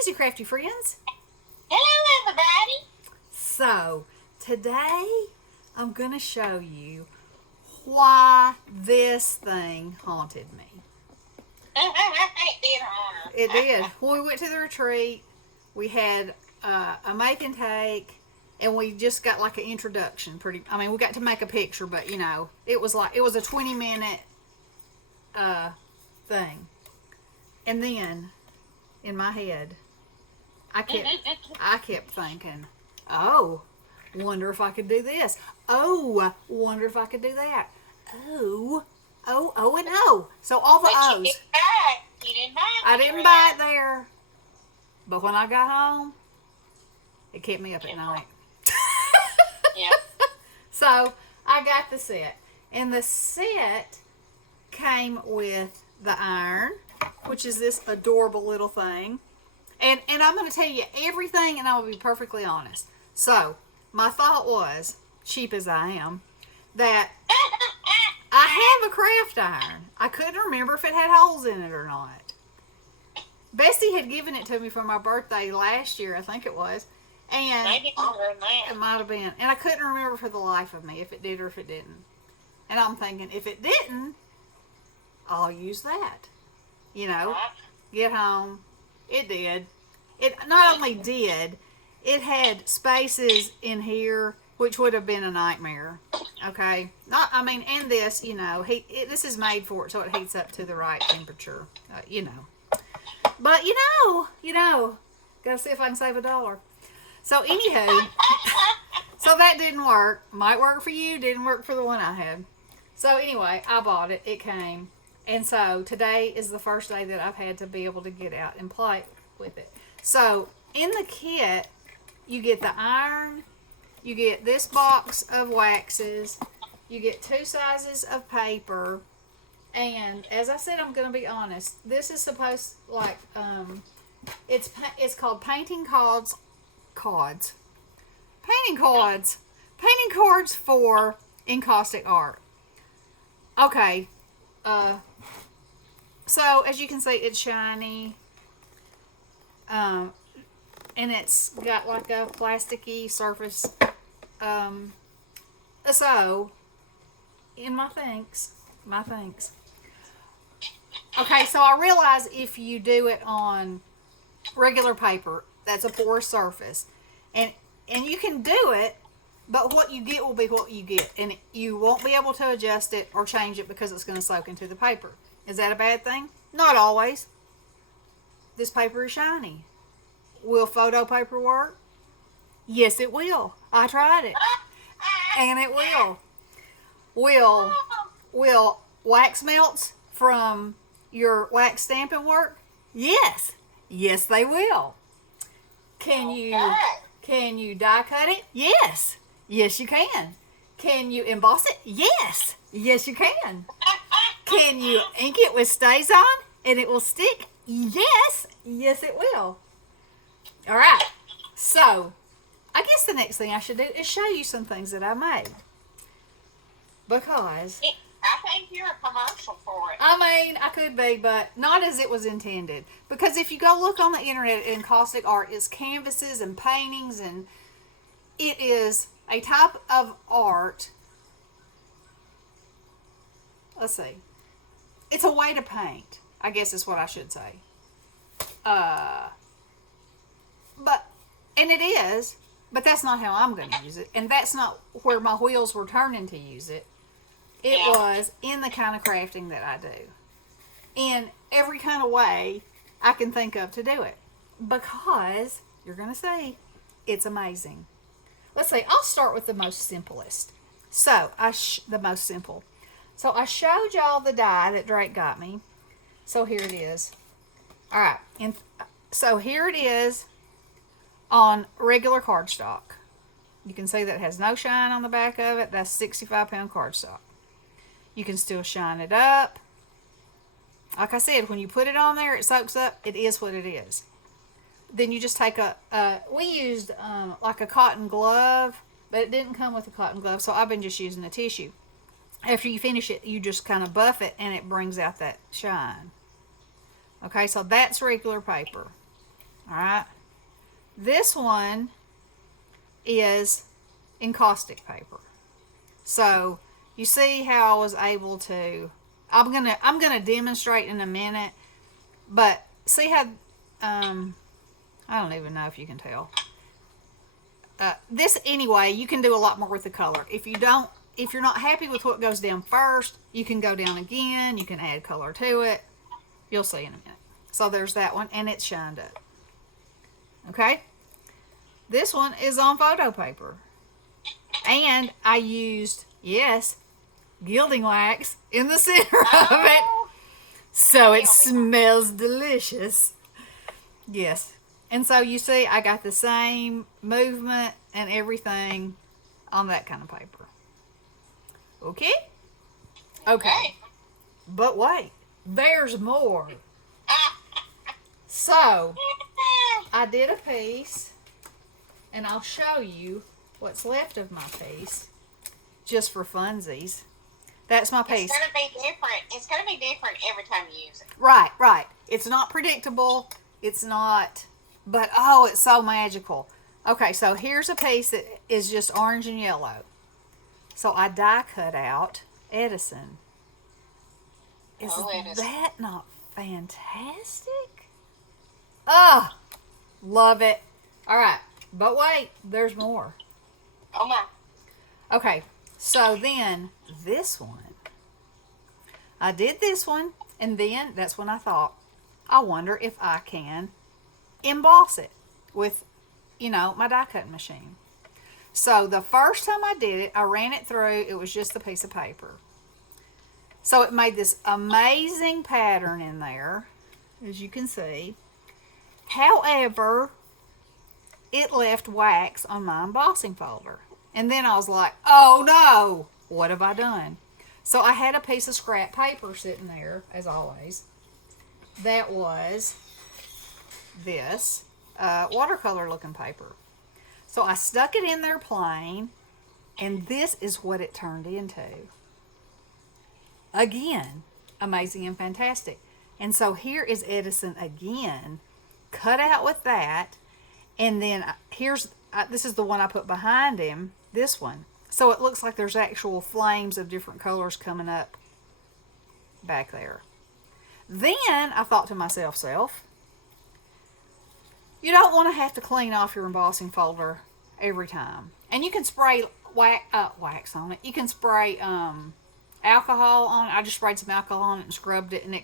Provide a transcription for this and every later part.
easy, Crafty Friends. Hello, everybody. So, today I'm going to show you why this thing haunted me. It did harm. It did. When we went to the retreat, we had a make and take, and we just got like an introduction. We got to make a picture, but it was a 20-minute thing. And then, in my head, I kept thinking, oh, wonder if I could do this. Oh, wonder if I could do that. Oh, and oh. So all the But O's. you didn't buy it. I didn't buy it there. But when I got home, it kept me up at night. Yeah. So I got the set. And the set came with the iron, which is this adorable little thing. And I'm going to tell you everything, and I will be perfectly honest. So, my thought was, cheap as I am, that I have a craft iron. I couldn't remember if it had holes in it or not. Bessie had given it to me for my birthday last year, I think it was. And Maybe longer than that. it might have been. And I couldn't remember for the life of me if it did or if it didn't. And I'm thinking, if it didn't, I'll use that. Get home. It did. It not only did, it had spaces in here, which would have been a nightmare. Okay? And this, this is made for it so it heats up to the right temperature. But, gotta see if I can save $1. So, anywho, so that didn't work. Might work for you, didn't work for the one I had. So, anyway, I bought it. It came. And so, today is the first day that I've had to be able to get out and play with it. So, in the kit, you get the iron, you get this box of waxes, you get 2 sizes of paper, and as I said, I'm going to be honest, this is supposed, it's called Painting Cards. Painting cards. Painting cards for Encaustic Art. Okay, so as you can see, it's shiny. And it's got like a plasticky surface. So, in my thanks. Okay, so I realize if you do it on regular paper, that's a porous surface. And you can do it, but what you get will be what you get. And you won't be able to adjust it or change it because it's going to soak into the paper. Is that a bad thing? Not always. This paper is shiny. Will photo paper work? Yes, it will. I tried it. And it will. Will wax melts from your wax stamping work? Yes. Yes, they will. Can you die cut it? Yes. Yes, you can. Can you emboss it? Yes. Yes, you can. Can you ink it with stays on and it will stick? Yes. Yes, it will. All right. So, I guess the next thing I should do is show you some things that I made. Because I think you're a commercial for it. I could be, but not as it was intended. Because if you go look on the internet, Encaustic Art is canvases and paintings, and it is a type of art. Let's see. It's a way to paint, I guess is what I should say. And it is, but that's not how I'm going to use it. And that's not where my wheels were turning to use it. It was in the kind of crafting that I do. In every kind of way I can think of to do it. Because, you're going to see, it's amazing. Let's see, I'll start with the most simplest. So, the most simple. So, I showed y'all the die that Drake got me. So, here it is. Alright, and so here it is on regular cardstock. You can see that it has no shine on the back of it. That's 65-pound cardstock. You can still shine it up. Like I said, when you put it on there, it soaks up. It is what it is. Then you just take we used like a cotton glove, but it didn't come with a cotton glove, so I've been just using a tissue. After you finish it, you just kind of buff it, and it brings out that shine. Okay, so that's regular paper. All right. This one is encaustic paper. So you see how I was able to. I'm gonna demonstrate in a minute, but see how I don't even know if you can tell. This anyway, you can do a lot more with the color. If you're not happy with what goes down first, you can go down again. You can add color to it. You'll see in a minute. So there's that one, and it's shined up. Okay. This one is on photo paper. And I used, yes, gilding wax in the center of it. So it smells delicious. Yes. And so you see, I got the same movement and everything on that kind of paper. Okay? Okay. But wait, there's more. So, I did a piece, and I'll show you what's left of my piece, just for funsies. That's my piece. It's going to be different. It's going to be different every time you use it. Right, right. It's not predictable. It's not, but oh, it's so magical. Okay, so here's a piece that is just orange and yellow. So I die cut out Edison. Is that not fantastic? Ah, love it. All right, but wait, there's more. Oh my. Okay, so then this one. I did this one, and then that's when I thought, I wonder if I can emboss it with, my die cutting machine. So the first time I did it, I ran it through. It was just a piece of paper. So it made this amazing pattern in there, as you can see. However, it left wax on my embossing folder. And then I was like, oh no, what have I done? So I had a piece of scrap paper sitting there, as always. That was this watercolor looking paper. So I stuck it in there plain, and this is what it turned into. Again, amazing and fantastic. And so here is Edison again, cut out with that, and then this is the one I put behind him, this one. So it looks like there's actual flames of different colors coming up back there. Then I thought to myself, you don't want to have to clean off your embossing folder every time. And you can spray wax on it. You can spray alcohol on it. I just sprayed some alcohol on it and scrubbed it, and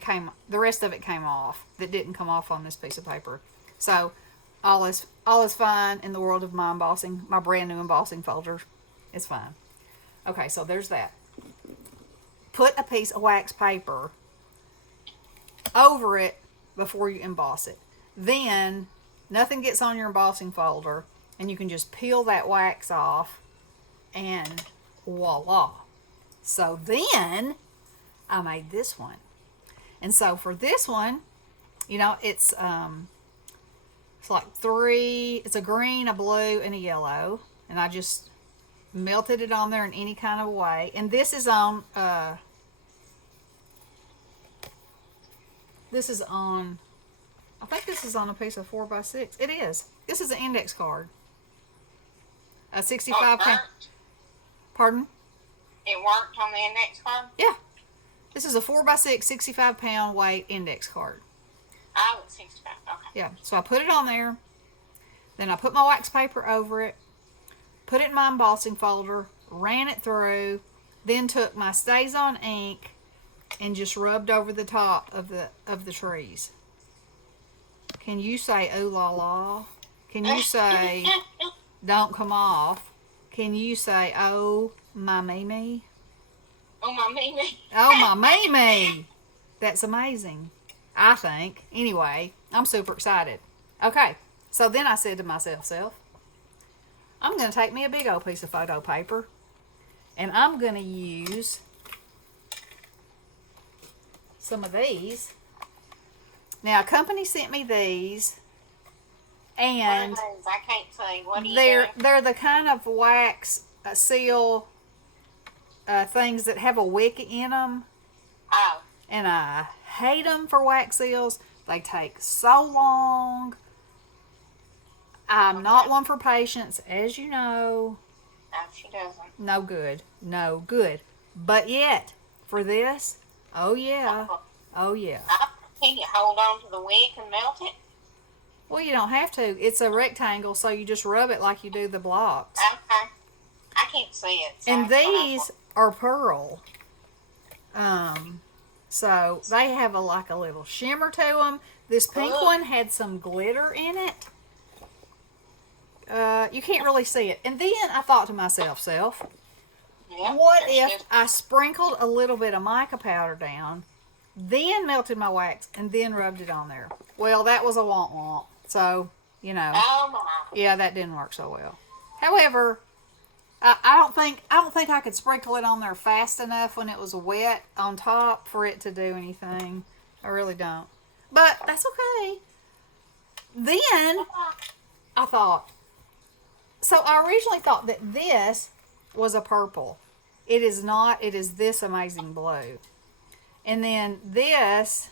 the rest of it came off that didn't come off on this piece of paper. So all is fine in the world of my embossing, my brand new embossing folder. It's fine. Okay, so there's that. Put a piece of wax paper over it before you emboss it. Then nothing gets on your embossing folder, and you can just peel that wax off, and voila. So then I made this one. And so for this one, it's like it's a green, a blue, and a yellow. And I just melted it on there in any kind of way. And this is on I think this is on a piece of 4x6. It is. This is an index card. A 65 pound. Pardon? It worked on the index card? Yeah. This is a 4x6, 65 pound weight index card. Oh, it's 65. Okay. Yeah. So I put it on there. Then I put my wax paper over it. Put it in my embossing folder. Ran it through. Then took my StazOn ink and just rubbed over the top of the trees. Can you say ooh la la? Can you say don't come off? Can you say oh my Mimi? Oh my Mimi. Oh my Mimi. That's amazing, I think. Anyway, I'm super excited. Okay, so then I said to myself, I'm going to take me a big old piece of photo paper, and I'm going to use some of these. Now, a company sent me these, and What are those? I can't see. What do you they're the kind of wax seal things that have a wick in them. Oh. And I hate them for wax seals. They take so long. I'm not one for patience, as you know. No, she doesn't. No good. No good. But yet, for this, oh yeah. Oh yeah. Can you hold on to the wick and melt it? Well, you don't have to. It's a rectangle, so you just rub it like you do the blocks. Okay. I can't see it. So And these are pearl. So they have like a little shimmer to them. This pink one had some glitter in it. You can't really see it. And then I thought to myself, what if I sprinkled a little bit of mica powder down, then melted my wax, and then rubbed it on there? Well, that was a womp. So, you know, yeah, that didn't work so well. However, I don't think I could sprinkle it on there fast enough when it was wet on top for it to do anything. I really don't. But that's okay. Then I thought, so I originally thought that this was a purple. It is not. It is this amazing blue. And then this,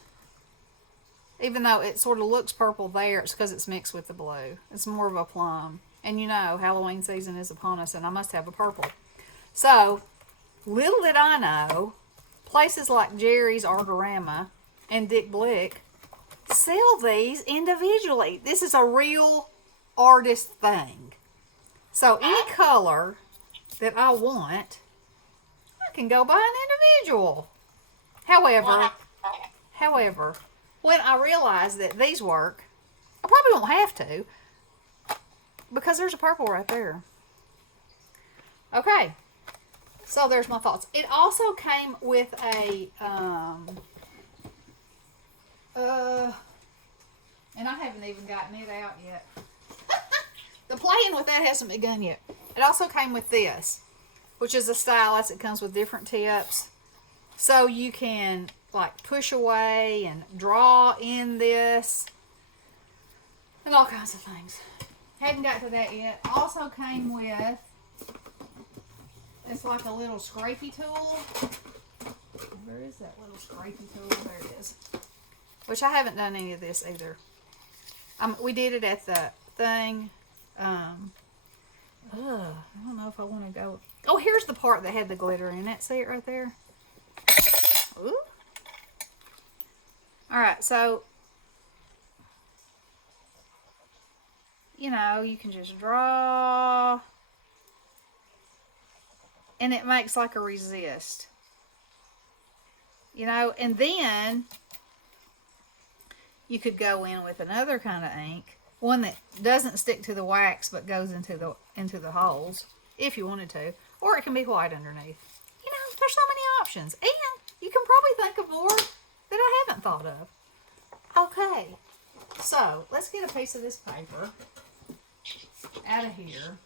even though it sort of looks purple there, it's because it's mixed with the blue. It's more of a plum. And you know, Halloween season is upon us, and I must have a purple. So, little did I know, places like Jerry's Artorama and Dick Blick sell these individually. This is a real artist thing. So, any color that I want, I can go buy an individual. However, when I realized that these work, I probably won't have to, because there's a purple right there. Okay, so there's my thoughts. It also came with a, and I haven't even gotten it out yet. The playing with that hasn't begun yet. It also came with this, which is a stylus. It comes with different tips. So you can like push away and draw in this and all kinds of things. Hadn't got to that yet. Also came with, it's like a little scrapey tool. Where is that little scrapey tool? There it is. Which I haven't done any of this either. We did it at the thing. I don't know if I want to go. Oh, here's the part that had the glitter in it. See it right there? Ooh. Alright, so you know, you can just draw and it makes like a resist. You know, and then you could go in with another kind of ink, one that doesn't stick to the wax but goes into the holes if you wanted to, or it can be white underneath. You know, there's so many options, and you can probably think of more that I haven't thought of. Okay, so let's get a piece of this paper out of here,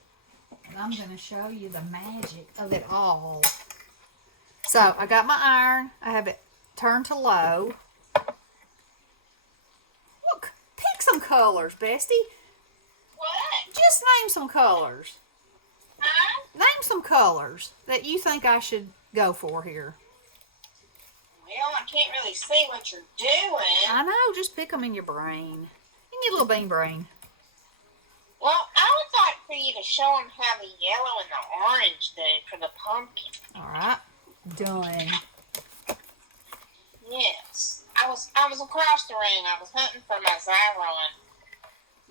and I'm going to show you the magic of it all. So I got my iron. I have it turned to low. Look, pick some colors, Bestie. What? Just name some colors. Huh? Name some colors that you think I should go for here. Well, I can't really see what you're doing. I know, just pick them in your brain. You need a little bean brain. Well, I would like for you to show them how the yellow and the orange do for the pumpkin. All right, done. Yes. I was across the room. I was hunting for my Xyron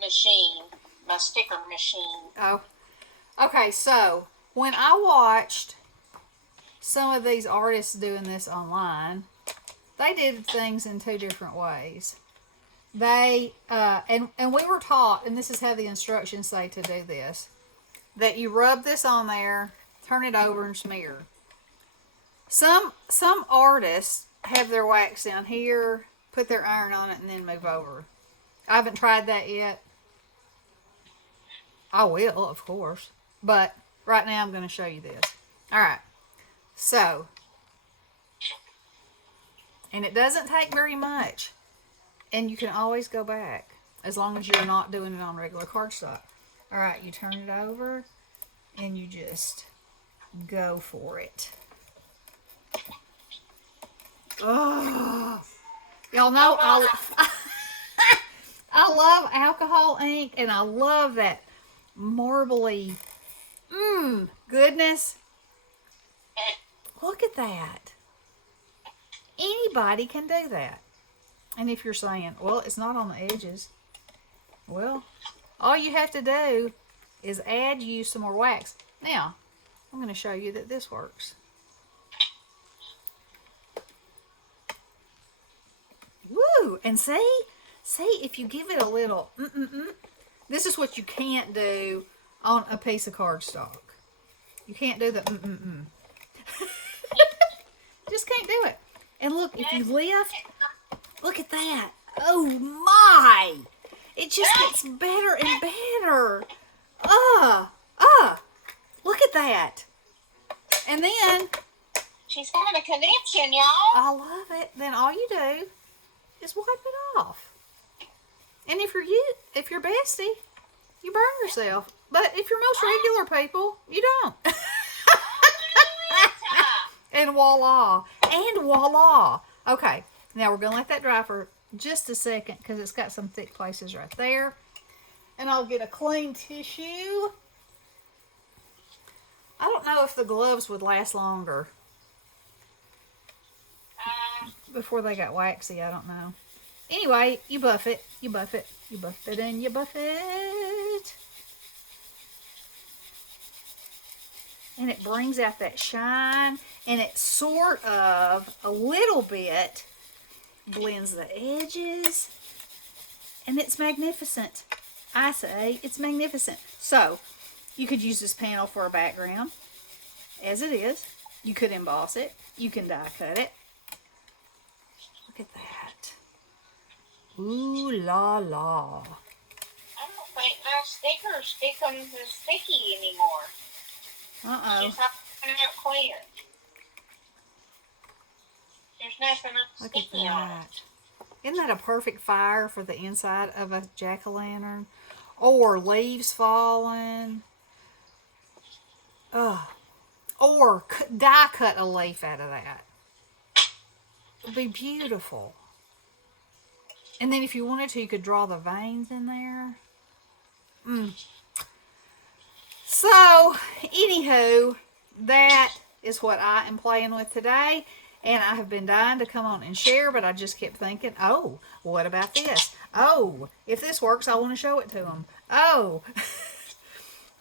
machine, my sticker machine. Oh, okay. So when I watched some of these artists doing this online, they did things in two different ways. They and we were taught, and this is how the instructions say to do this, that you rub this on there, turn it over, and smear. Some artists have their wax down here, put their iron on it, and then move over. I haven't tried that yet. I will, of course, but right now I'm going to show you this. All right, so, and it doesn't take very much. And you can always go back, as long as you're not doing it on regular cardstock. All right, you turn it over, and you just go for it. Oh, y'all know I love alcohol ink, and I love that marbly, goodness. Look at that. Anybody can do that. And if you're saying, well, it's not on the edges, well, all you have to do is add you some more wax. Now, I'm going to show you that this works. Woo! And see, if you give it a little, this is what you can't do on a piece of cardstock. You can't do the Just can't do it. And look, if you lift, look at that. Oh my! It just gets better and better. Look at that. And then she's got a connection, y'all. I love it. Then all you do is wipe it off. And if you're bestie, you burn yourself. But if you're most regular people, you don't. And voila. And voila. Okay, now we're going to let that dry for just a second because it's got some thick places right there. And I'll get a clean tissue. I don't know if the gloves would last longer before they got waxy. I don't know. Anyway, you buff it, you buff it, you buff it, and you buff it. And it brings out that shine, and it sort of, a little bit, blends the edges, and it's magnificent. I say it's magnificent. So, you could use this panel for a background, as it is. You could emboss it. You can die cut it. Look at that. Ooh la la. I don't think my stickers stick them as sticky anymore. Uh-oh. She's not coming out clear. There's nothing Look at sticky on it. that. Isn't that a perfect fire for the inside of a jack-o'-lantern? Or leaves falling. Or die cut a leaf out of that. It would be beautiful. And then if you wanted to, you could draw the veins in there. So, anywho, that is what I am playing with today. And I have been dying to come on and share, but I just kept thinking, oh, what about this? Oh, if this works, I want to show it to them. Oh.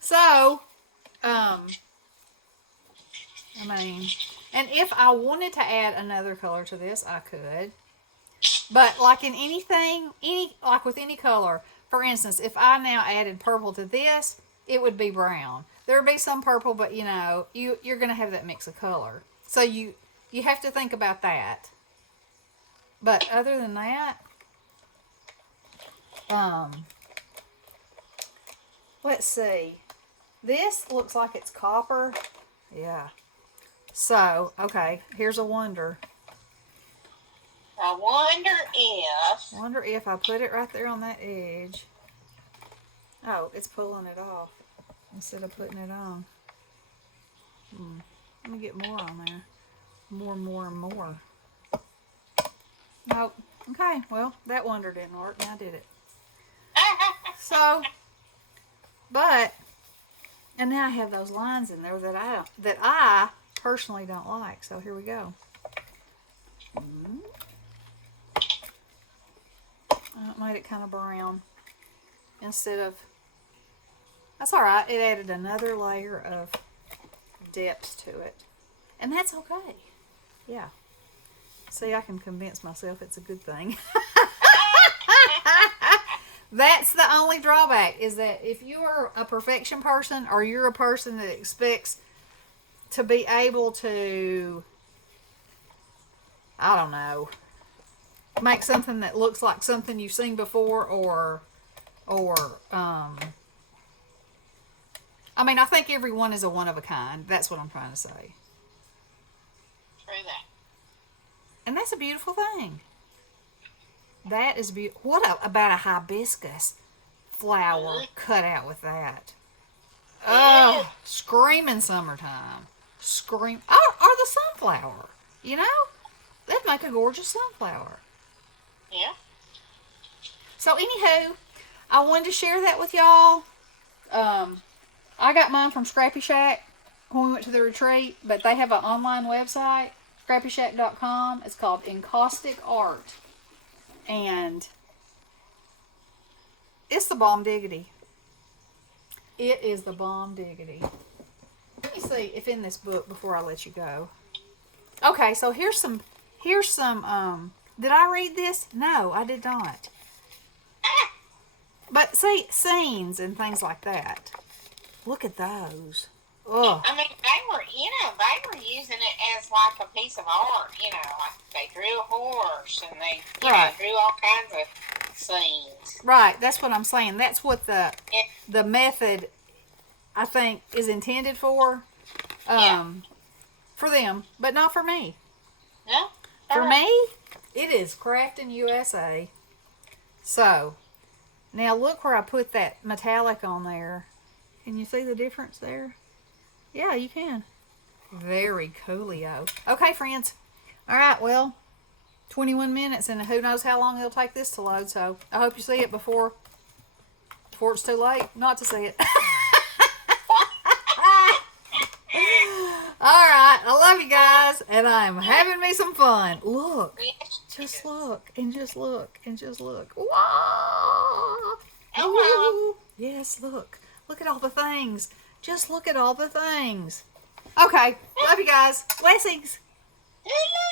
So, I mean, and if I wanted to add another color to this, I could. But like in anything, like with any color, for instance, if I now added purple to this, it would be brown. There would be some purple, but you know, you're going to have that mix of color. So you have to think about that. But other than that, let's see. This looks like it's copper. Yeah. So, okay, here's a wonder. I wonder if I put it right there on that edge. Oh, it's pulling it off instead of putting it on. Let me get more on there. More. Nope. Okay, well, that wonder didn't work. Now did it. So, but, and now I have those lines in there that I personally don't like. So here we go. I made it kind of brown instead of, that's alright, it added another layer of depth to it. And that's okay. Yeah. See, I can convince myself it's a good thing. That's the only drawback, is that if you're a perfection person, or you're a person that expects to be able to, I don't know, make something that looks like something you've seen before, or I mean, I think everyone is a one of a kind. That's what I'm trying to say. True that. And that's a beautiful thing. That is beautiful. What about a hibiscus flower cut out with that? Oh, screaming summertime. Scream. Oh, or the sunflower. You know? That'd make a gorgeous sunflower. Yeah. So, anywho, I wanted to share that with y'all. I got mine from Scrappy Shack when we went to the retreat, but they have an online website, scrappyshack.com. It's called Encaustic Art. And it's the bomb diggity. It is the bomb diggity. Let me see if in this book before I let you go. Okay, so here's some, did I read this? No, I did not. But see, scenes and things like that. Look at those. Ugh. I mean, they were using it as like a piece of art, like they drew a horse and they drew all kinds of scenes. Right, that's what I'm saying. That's what the method, I think, is intended for. For them, but not for me. No? For me, it is Crafting USA. So, now look where I put that metallic on there. Can you see the difference there? Yeah, you can. Very coolio. Okay, friends. All right, well, 21 minutes, and who knows how long it'll take this to load. So, I hope you see it before it's too late not to see it. All right, I love you guys, and I'm having me some fun. Look, just look, and just look, and just look. Wow! Oh, yes, look at all the things. Just look at all the things. Okay, love you guys. Blessings. wow.